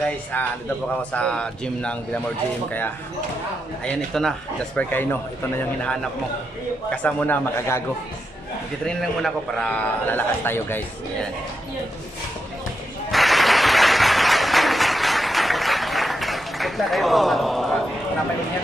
guys, dito po ako sa gym ng Villamor Gym. Kaya ayan, ito na, Jasper Cayno. Ito na yung hinahanap mo. Kasama na, makagago. Titrain lang muna ako para lalakas tayo guys. Ayan. Bukla kayo. Napalit niya.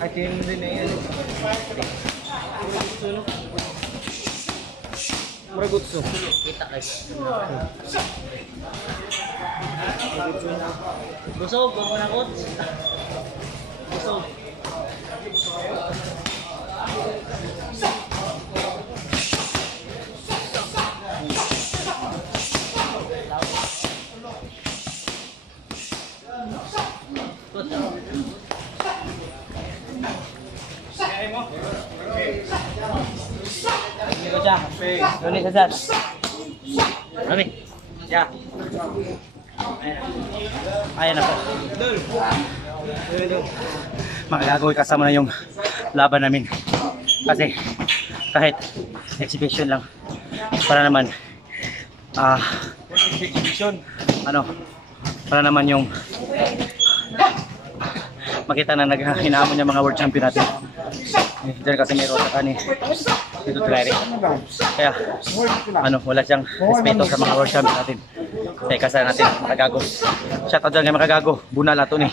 Atin din na yan. Maragutso. Kita guys. Busog, huwag mo na kot. Busog. Doni saja. Doni. Ya. Ayan na po. Makagagawin kasama na yung laban namin. Kasi kahit exhibition lang, para naman para naman yung makita na naghinamon yung mga world champion natin. Diyan kasi may rota ka ni dito Clary. Kaya wala siyang respeto sa mga world champion natin. Kaya kasama natin Makagago. Shout out dyan kay Makagago. Bunal ato ni.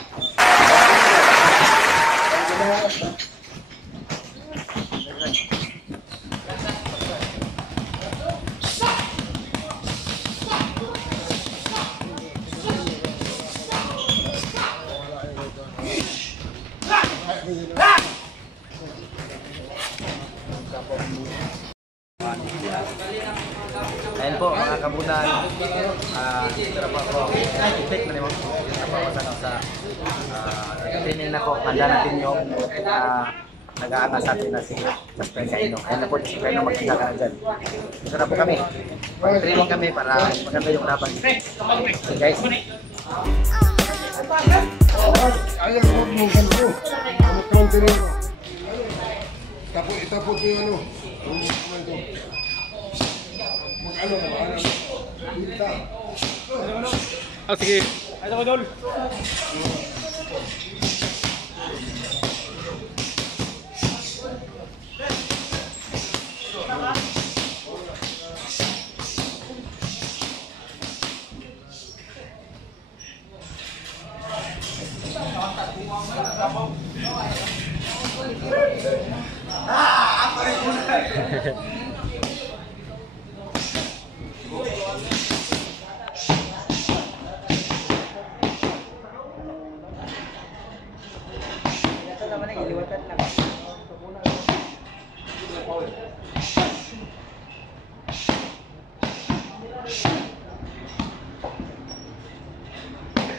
Ayan po mga kabunan, trabaho ko, i-take na naman po yung trabaho sa training na ko, handa natin yung nag-aangas natin na si Jasper Cayno. Ayan na po, si Cayno magkita ka na dyan. Ito na po kami, mag-training kami para maganda yung laban. Okay guys. Ayaw mo mong ganito, mag-counter mo. Itapot yung sige. Ay, dapat dol. Ah!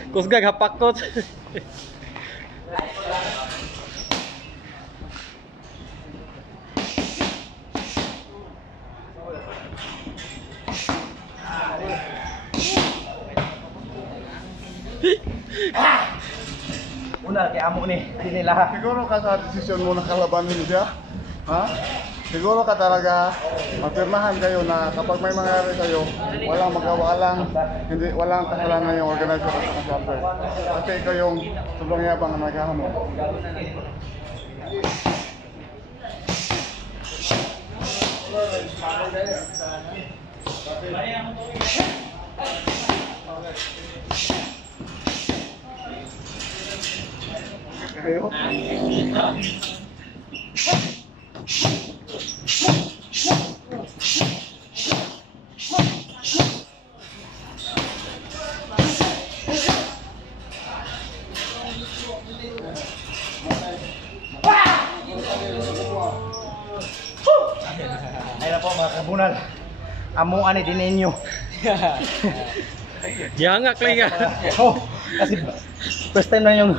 Kusgag hapakot. Una kay amo ni nila. Siguro ka sa desisyon mo na kalabanin siya? Ha? Siguro ka talaga mapirmahan kayo na kapag may mangyari kayo, walang magawa lang, hindi, walang kasalanan yung organizer at consultant. Kasi ikaw yung sobrang yabang na naghahamon. Kayo? Ay na po mga kabunal. Amo ani din ninyo. Yangak lang nga. Oh, kasi first time na yung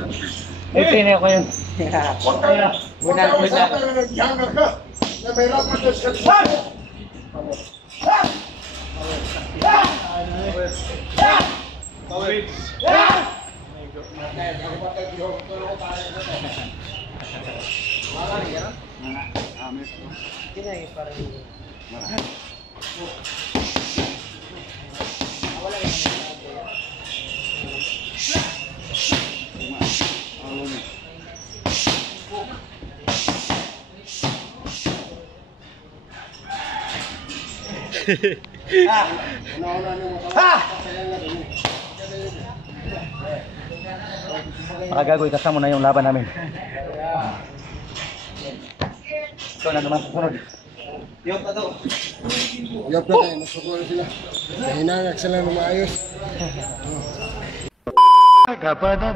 training ako yun. Bunal. Naghihanga ka! Nabahirapan ka siya! Makagagoy kasama na yung laban namin. Ikaw na naman susunod. Yup na kayo, nasukulan sila. Hinangak sila na maayos. Kapada.